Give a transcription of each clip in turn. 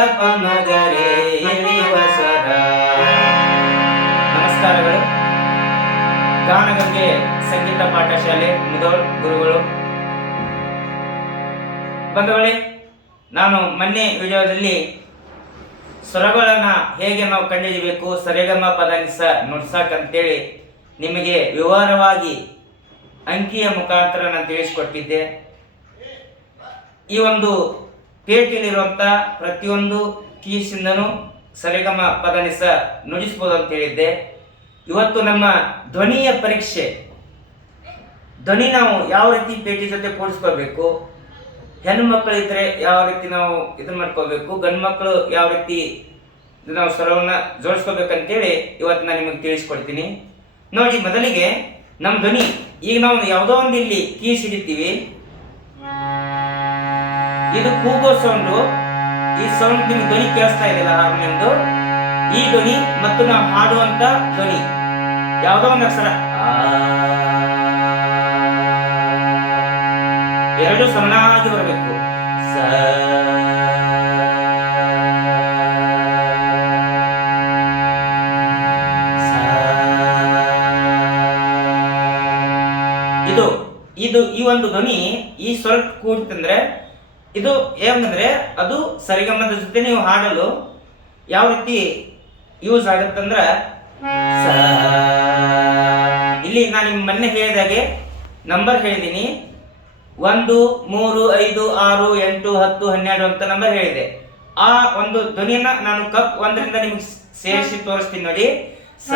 ಪ ಮಗರೆ ನಮಸ್ಕಾರಗಳು. ಗಾನಗಂಗೆ ಸಂಗೀತ ಪಾಠಶಾಲೆ ಮುದೋಳ್ ಗುರುಗಳು. ಬಂಧುಗಳೇ, ನಾನು ಮೊನ್ನೆ ವಿಡಿಯೋದಲ್ಲಿ ಸ್ವರಗಳನ್ನು ಹೇಗೆ ನಾವು ಕಂಡುಹಿಡಿಯಬೇಕು ಸರಿಗಮ ಪದನಿಸ ನುಡ್ಸಕ್ ಅಂತೇಳಿ ನಿಮಗೆ ವಿವರವಾಗಿ ಅಂಕಿಯ ಮುಖಾಂತರ ನಾನು ತಿಳಿಸಿಕೊಟ್ಟಿದ್ದೆ. ಈ ಒಂದು ಪೇಟಿಯಲ್ಲಿರುವಂಥ ಪ್ರತಿಯೊಂದು ಕೀಸಿಂದನೂ ಸರಿಗಮ ಪದನಿಸ ನುಡಿಸ್ಬೋದು ಅಂತ ಹೇಳಿದ್ದೆ. ಇವತ್ತು ನಮ್ಮ ಧ್ವನಿಯ ಪರೀಕ್ಷೆ. ಧ್ವನಿ ನಾವು ಯಾವ ರೀತಿ ಪೇಟಿ ಜೊತೆ ಕೂಡಿಸ್ಕೋಬೇಕು ಹೆಣ್ಣು ಮಕ್ಕಳು ಇದ್ರೆ ಯಾವ ರೀತಿ ನಾವು ಇದನ್ನ ಮಾಡ್ಕೋಬೇಕು ಗಂಡು ಮಕ್ಕಳು ಯಾವ ರೀತಿ ನಾವು ಸ್ವರವನ್ನು ಜೋಡಿಸ್ಕೋಬೇಕಂತೇಳಿ ಇವತ್ತು ನಾನು ನಿಮಗೆ ತಿಳಿಸ್ಕೊಡ್ತೀನಿ. ನೋಡಿ, ಮೊದಲಿಗೆ ನಮ್ಮ ಧ್ವನಿ. ಈಗ ನಾವು ಯಾವುದೋ ಒಂದು ಇಲ್ಲಿ ಕೀಸ್ ಹಿಡಿತೀವಿ. ಇದು ಕೂಗೋ ಸೌಂಡು. ಈ ಸೌಂಡ್ ನಿಮ್ಗೆ ಧ್ವನಿ ಕೇಳಿಸ್ತಾ ಇದೆಯಲ್ಲ ಹಾರ್ಮೋನಿಯಂದು ಈ ಧ್ವನಿ ಮತ್ತು ನಾವು ಹಾಡುವಂತ ಧ್ವನಿ. ಯಾವುದೋ ಒಂದು ಅಕ್ಷರ. ಎರಡು ಸಮನಾಗಿ ಬರಬೇಕು. ಸ. ಇದು ಇದು ಈ ಒಂದು ಧ್ವನಿ ಈ ಸ್ವರ ಕೂಡ್ತಂದ್ರೆ ಇದು ಏನಂದ್ರೆ ಅದು ಸರಿಗಮದ ಜೊತೆ ನೀವು ಹಾಡಲು ಯಾವ ರೀತಿ ಯೂಸ್ ಆಗುತ್ತಂದ್ರ ಇಲ್ಲಿ ನಾನು ನಿಮ್ ಮೊನ್ನೆ ಹೇಳಿದಾಗೆ ನಂಬರ್ ಹೇಳಿದ್ದೀನಿ ಒಂದು, ಮೂರು, ಐದು, ಆರು, ಎಂಟು, ಹತ್ತು, ಹನ್ನೆರಡು ಅಂತ ನಂಬರ್ ಹೇಳಿದೆ. ಆ ಒಂದು ಧ್ವನಿಯನ್ನ ನಾನು ಕಪ್ ಒಂದರಿಂದ ನಿಮ್ಗೆ ಸೇರಿಸಿ ತೋರಿಸ್ತೀನಿ ನೋಡಿ. ಸ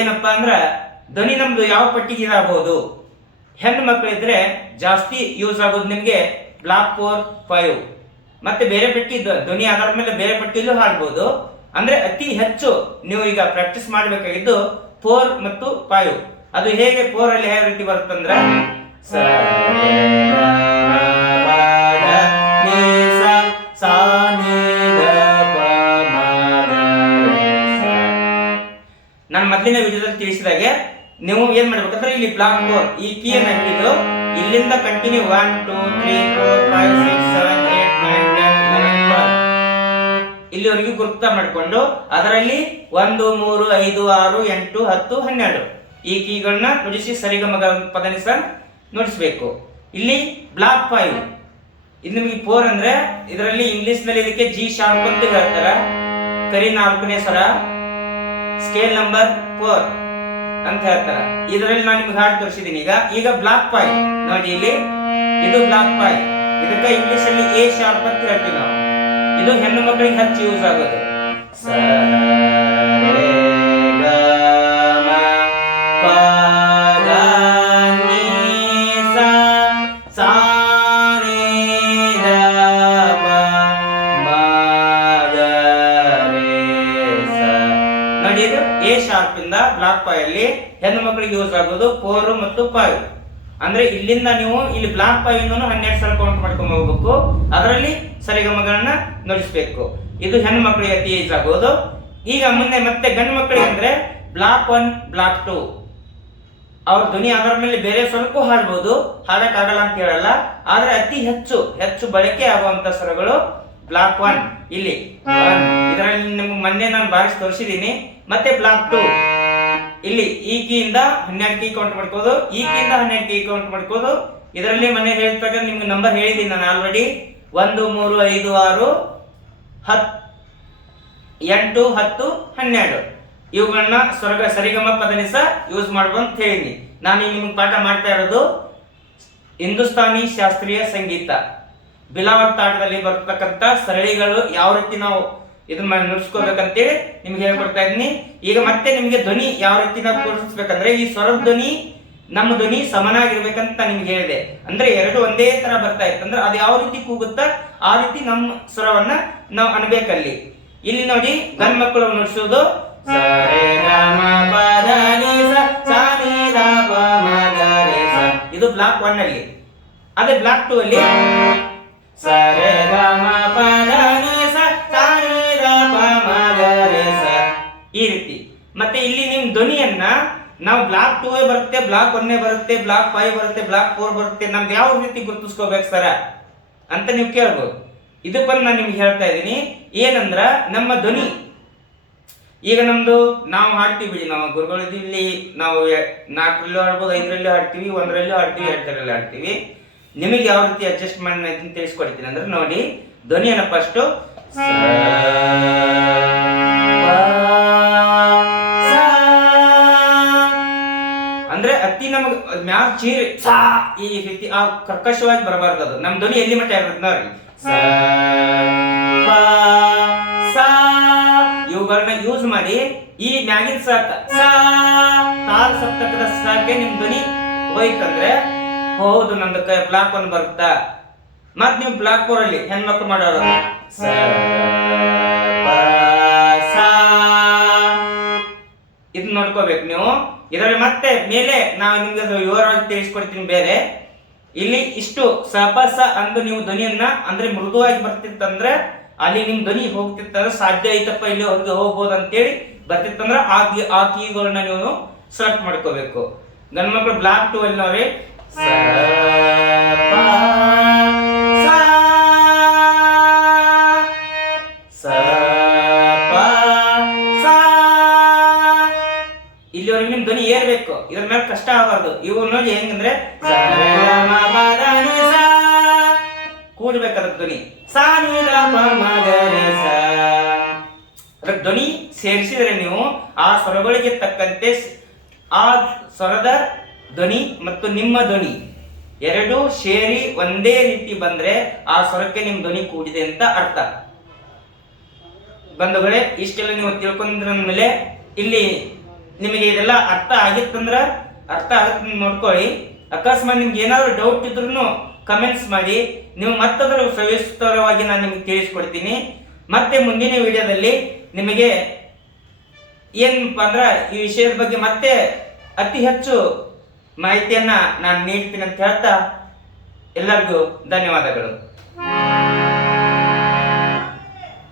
ಏನಪ್ಪಾ ಅಂದ್ರೆ, ಧ್ವನಿ ನಮ್ದು ಯಾವ ಪಟ್ಟಿಗೆ ಇದಾಗಬಹುದು ಹೆಣ್ಣು ಮಕ್ಕಳಿದ್ರೆ ಜಾಸ್ತಿ ಯೂಸ್ ಆಗೋದು ನಿಮಗೆ ಬ್ಲಾಕ್ ಫೋರ್ ಫೈವ್ ಮತ್ತೆ ಬೇರೆ ಪಟ್ಟಿ ಧ್ವ- ಧ್ವನಿ ಆಧಾರದ ಮೇಲೆ ಬೇರೆ ಪಟ್ಟಿಯಲ್ಲೂ ಹಾಡ್ಬೋದು. ಅಂದ್ರೆ ಅತಿ ಹೆಚ್ಚು ನೀವು ಈಗ ಪ್ರಾಕ್ಟೀಸ್ ಮಾಡಬೇಕಾಗಿದ್ದು ಫೋರ್ ಮತ್ತು ಫೈವ್ ಅದು ಹೇಗೆ ಫೋರ್ ಅಲ್ಲಿ ಯಾವ ರೀತಿ ಬರುತ್ತಂದ್ರೆ ಮೊದಲಿನ ವಿಡಿಯೋದಲ್ಲಿ ತಿಳಿಸಿದಾಗೆ ನೀವು ಏನ್ ಮಾಡ್ಬೇಕಂದ್ರೆ ಇಲ್ಲಿ ಬ್ಲಾಕ್ ಈ ಕೀಯನ್ನು ಹಿಡಿದು ಇಲ್ಲಿಂದ continue one two three four five six seven eight nine ten eleven twelve ಇಲ್ಲಿವರೆಗೂ ಗುರುತ ಮಾಡಿಕೊಂಡು ಅದರಲ್ಲಿ ಒಂದು, ಮೂರು, ಐದು, ಆರು, ಎಂಟು, ಹತ್ತು, ಹನ್ನೆರಡು. ಈ ಕೀಗಳನ್ನ ನುಡಿಸಿ ಸರಿಗಮಗ ಪದನಿಸ ನುಡಿಸಬೇಕು. ಇಲ್ಲಿ ಬ್ಲಾಕ್ ಫೈವ್ ಇದು ನಿಮಗೆ ಫೋರ್ ಅಂದ್ರೆ ಇದರಲ್ಲಿ ಇಂಗ್ಲಿಷ್ನಲ್ಲಿ ಇದಕ್ಕೆ ಜಿ ಶಾರ್ಪ್ ಅಂತ ಹೇಳ್ತಾರ. ಕರಿ ನಾಲ್ಕನೇ ಸ್ವರ. ಸ್ಕೇಲ್ ನಂಬರ್ ಫೋರ್ ಅಂತ ಹೇಳ್ತಾರೆ. ಇದರಲ್ಲಿ ನಾನು ನಿಮ್ಗೆ ಹಾಡು ತೋರಿಸಿದ್ದೀನಿ ಈಗ ಈಗ ಬ್ಲಾಕ್ ಪಾಯ್ ನೋಡಿ ಇಲ್ಲಿ. ಇದು ಬ್ಲಾಕ್ ಪಾಯ್ ಇದಕ್ಕೆ ಇಂಗ್ಲಿಷ್ ಅಲ್ಲಿ ಎ ಶಾರ್ಪ್ ಅಂತ ಹೇಳ್ತೀವಿ ನಾವು. ಇದು ಹೆಣ್ಣು ಮಕ್ಕಳಿಗೆ ಹೆಚ್ಚು ಯೂಸ್ ಆಗೋದು. ಶಾರ್ಪ್ ಇಂದ ಬ್ಲಾಕ್ ಪಾಯ್ ಅಲ್ಲಿ ಹೆಣ್ಣು ಮಕ್ಕಳಿಗೆ ಯೂಸ್ ಆಗೋದು ಫೋರ್ ಮತ್ತು ಫೈವ್ ಅಂದ್ರೆ ಇಲ್ಲಿಂದ ನೀವು ಇಲ್ಲಿ ಬ್ಲಾಕ್ ಪಾಯ್ ಹನ್ನೆರಡು ಸಲ ಕೌಂಟ್ ಮಾಡ್ಕೊಂಡು ಹೋಗ್ಬೇಕು. ಅದರಲ್ಲಿ ಸರಿಗಮಗಳನ್ನ ನುಡಿಸ್ಬೇಕು. ಇದು ಹೆಣ್ಣು ಮಕ್ಕಳಿಗೆ ಅತಿ ಯೂಸ್ ಆಗೋದು ಈಗ ಮುಂದೆ ಮತ್ತೆ ಗಂಡು ಮಕ್ಕಳಿಗೆ ಅಂದ್ರೆ ಬ್ಲಾಕ್ ಒನ್ ಬ್ಲಾಕ್ ಟು ಅವ್ರ ಧ್ವನಿ ಅದರ ಮೇಲೆ ಬೇರೆ ಸ್ವಲ್ಪ ಹಾಡ್ಬೋದು. ಹಾಡಕ್ಕಾಗಲ್ಲ ಅಂತ ಹೇಳಲ್ಲ. ಆದ್ರೆ ಅತಿ ಹೆಚ್ಚು ಹೆಚ್ಚು ಬಳಕೆ ಆಗುವಂತ ಸ್ವರಗಳು ಬ್ಲಾಕ್ ಒನ್ ಇಲ್ಲಿ one. ಇದರಲ್ಲಿ ನಿಮ್ಗೆ ಮೊನ್ನೆ ನಾನು ಬಾರಿಸಿ ತೋರಿಸಿದೀನಿ ಮತ್ತೆ ಬ್ಲಾಕ್ ಟು ಇಲ್ಲಿ ಈ ಕೀಯಿಂದ ಹನ್ನೆರಡು ಕೀ ಕೌಂಟ್ ಮಾಡ್ಕೋದು, ಈ ಕೀಯಿಂದ ಹನ್ನೆರಡು ಕೀ ಕೌಂಟ್ ಮಾಡ್ಕೋದು. ಇದರಲ್ಲಿ ಮನೆ ಹೇಳ್ತಾಗ ನಿಮ್ಗೆ ನಂಬರ್ ಹೇಳಿದ್ದೀನಿ ನಾನು ಆಲ್ರೆಡಿ ಒಂದು, ಮೂರು, ಐದು, ಆರು, ಹತ್, ಎಂಟು, ಹತ್ತು, ಹನ್ನೆರಡು. ಇವುಗಳನ್ನ ಸ್ವರ್ಗ, ಸರಿಗಮ ಪದನಿಸ ಯೂಸ್ ಮಾಡ್ಬೋದು ಅಂತ ಹೇಳಿನಿ ನಾನು ಈಗ ನಿಮ್ಗೆ ಪಾಠ ಮಾಡ್ತಾ ಇರೋದು, ಹಿಂದೂಸ್ತಾನಿ ಶಾಸ್ತ್ರೀಯ ಸಂಗೀತ. ಬಿಲಾವತ್ ಆಟದಲ್ಲಿ ಬರ್ತಕ್ಕಂಥ ಸರಳಿಗಳು ಯಾವ ರೀತಿ ನಾವು ಇದನ್ನ ಮಾಡಿ ನುಡ್ಸ್ಕೋಬೇಕಂತೇಳಿ ನಿಮ್ಗೆ ಹೇಳ್ಕೊಡ್ತಾ ಇದ್ದೀನಿ. ಈಗ ಮತ್ತೆ ನಿಮ್ಗೆ ಧ್ವನಿ ಯಾವ ರೀತಿ ನಾವು ಕೂಡಿಸ್ಬೇಕಂದ್ರೆ ಈ ಸ್ವರ ಧ್ವನಿ ನಮ್ಮ ಧ್ವನಿ ಸಮನಾಗಿರ್ಬೇಕಂತ ನಿಮ್ಗೆ ಹೇಳಿದೆ. ಅಂದ್ರೆ ಎರಡು ಒಂದೇ ತರ ಬರ್ತಾ ಇತ್ತು. ಅಂದ್ರೆ ಅದು ಯಾವ ರೀತಿ ಕೂಗುತ್ತಾ ಆ ರೀತಿ ನಮ್ಮ ಸ್ವರವನ್ನ ನಾವು ಅನ್ಬೇಕಲ್ಲಿ. ಇಲ್ಲಿ ನೋಡಿ ಗಂಡ್ ಮಕ್ಕಳು ನುಡಿಸೋದು. ಇದು ಬ್ಲಾಕ್ ಒನ್ ಅಲ್ಲಿ. ಅದೇ ಬ್ಲಾಕ್ ಟೂ ಅಲ್ಲಿ. ಸ ರಾಮ ಗ ಮ ಪ ನಾವು ಬ್ಲಾಕ್ ಟೂ ಬರುತ್ತೆ ಬ್ಲಾಕ್ ಒನ್ನೇ ಬರುತ್ತೆ ಬ್ಲಾಕ್ ಫೈವ್ ಬರುತ್ತೆ ಬ್ಲಾಕ್ ಫೋರ್ ಬರುತ್ತೆ, ನಮ್ದು ಯಾವ ರೀತಿ ಗುರುತಿಸ್ಕೋಬೇಕು ಸರ ಅಂತ ನೀವು ಕೇಳ್ಬೋದು. ಇದಕ್ಕೊಂದು ನಾನು ನಿಮ್ಗೆ ಹೇಳ್ತಾ ಇದ್ದೀನಿ. ಏನಂದ್ರ ನಮ್ಮ ಧ್ವನಿ. ಈಗ ನಮ್ದು ನಾವು ಹಾಡ್ತೀವಿ ಬಿಡಿ ನಾವು ಗುರುಗಳು ಇಲ್ಲಿ ನಾವು ನಾಲ್ಕರಲ್ಲೂ ಹಾಡ್ಬೋದು, ಐದರಲ್ಲೂ ಹಾಡ್ತೀವಿ, ಒಂದರಲ್ಲೂ ಹಾಡ್ತೀವಿ ಎರಡರಲ್ಲೂ ಹಾಡ್ತೀವಿ. ನಿಮಗೆ ಯಾವ ರೀತಿ ಅಡ್ಜಸ್ಟ್ ಮಾಡಿ ನಾನು ತಿಳಿಸ್ಕೊಡ್ತೀನಿ. ಅಂದ್ರೆ ನೋಡಿ, ಧ್ವನಿಯನ್ನ ಫಸ್ಟು ಚೀರಿ ಸಾ ಈ ರೀತಿ ಆ ಕರ್ಕಶವಾಗಿ ಬರಬಾರ್ದು ಅದು. ನಮ್ ಧ್ವನಿ ಎಲ್ಲಿ ಮಟ್ಟ ಇರ್ತದೆ ನೋಡ್ರಿ ಸ, ಇವುಗಳನ್ನ ಯೂಸ್ ಮಾಡಿ ಈ ಮ್ಯಾಗಿನ ಸಾಕ. ಸಾ ತಾಲ್ ಸಪ್ತಕದ ಸಾಕೆ ನಿಮ್ ಧ್ವನಿ ಹೋಯ್ತಂದ್ರೆ ಹೌದು ನಂದು ಬ್ಲಾಕ್ ಒನ್ ಬರುತ್ತಾ? ಮತ್ ನೀವು ಬ್ಲಾಕ್ ಫೋರ್ ಅಲ್ಲಿ ಹೆಣ್ಮಕ್ಳು ಮಾಡೋರು. ಇದ್ ನೋಡ್ಕೋಬೇಕು ನೀವು. ಇದರಲ್ಲಿ ಮತ್ತೆ ಮೇಲೆ ನಾವು ನಿಮ್ಗೆ ವಿವರವಾಗಿ ತಿಳಿಸ್ಕೊಡ್ತೀನಿ ಬೇರೆ ಇಲ್ಲಿ ಇಷ್ಟು ಸಪಸ ಅಂದು ನೀವು ಧ್ವನಿಯನ್ನ ಅಂದ್ರೆ ಮೃದುವಾಗಿ ಬರ್ತಿತ್ತಂದ್ರೆ ಅಲ್ಲಿ ನಿಮ್ ಧ್ವನಿ ಹೋಗ್ತಿತ್ತಂದ್ರೆ ಸಾಧ್ಯ ಐತಪ್ಪ ಇಲ್ಲಿ ಹೋಗಿ ಹೋಗ್ಬೋದು ಅಂತೇಳಿ ಬರ್ತಿತ್ತಂದ್ರೆ ಆ ಆ ಕೀಗಳನ್ನ ನೀವು ಸೆಲೆಕ್ಟ್ ಮಾಡ್ಕೋಬೇಕು ಗಂಡು ಮಕ್ಕಳು ಬ್ಲಾಕ್ ಟೂ ಅಲ್ಲಿ ನಾವೇ ಸಾ. ಏರ್ಬೇಕು ಇದ್ರ ಮೇಲೆ ಕಷ್ಟ ಆಗಬಾರ್ದು. ಇವು ನೋಡಿ ಹೆಂಗಂದ್ರೆ ಕೂಡ್ಬೇಕಾದ ಧ್ವನಿ. ಸಾ ನಿ, ದ, ಪ, ಮ, ಗ, ರೆ, ಸ. ಅದಕ್ಕೆ ಧ್ವನಿ ಸೇರಿಸಿದ್ರೆ ನೀವು ಆ ಸ್ವರಗಳಿಗೆ ತಕ್ಕಂತೆ ಆ ಸ್ವರದ ಧ್ವನಿ ಮತ್ತು ನಿಮ್ಮ ಧ್ವನಿ ಎರಡು ಸೇರಿ ಒಂದೇ ರೀತಿ ಬಂದ್ರೆ ಆ ಸ್ವರಕ್ಕೆ ನಿಮ್ಮ ಧ್ವನಿ ಕೂಡಿದೆ ಅಂತ ಅರ್ಥ. ಬಂಧುಗಳೇ ಇಷ್ಟೆಲ್ಲ ನೀವು ತಿಳ್ಕೊಂಡ್ರ ಮೇಲೆ ಇಲ್ಲಿ ನಿಮಗೆ ಇದೆಲ್ಲ ಅರ್ಥ ಆಗಿತ್ತಂದ್ರ ಅರ್ಥ ಆಗತ್ತೆ ನೋಡ್ಕೊಳ್ಳಿ. ಅಕಸ್ಮಾತ್ ನಿಮ್ಗೆ ಏನಾದರೂ ಡೌಟ್ ಇದ್ರೂ ಕಮೆಂಟ್ಸ್ ಮಾಡಿ. ನೀವು ಮತ್ತದ್ರ ಸವಿಸ್ತರವಾಗಿ ನಾನು ನಿಮ್ಗೆ ತಿಳಿಸ್ಕೊಡ್ತೀನಿ. ಮತ್ತೆ ಮುಂದಿನ ವಿಡಿಯೋದಲ್ಲಿ ನಿಮಗೆ ಏನಪ್ಪ ಅಂದ್ರ ಈ ವಿಷಯದ ಬಗ್ಗೆ ಮತ್ತೆ ಅತಿ ಹೆಚ್ಚು ಮಾಹಿತಿಯನ್ನ ನಾನು ನೀಡ್ತೀನಿ ಅಂತ ಹೇಳ್ತಾ ಎಲ್ಲರಿಗೂ ಧನ್ಯವಾದಗಳು.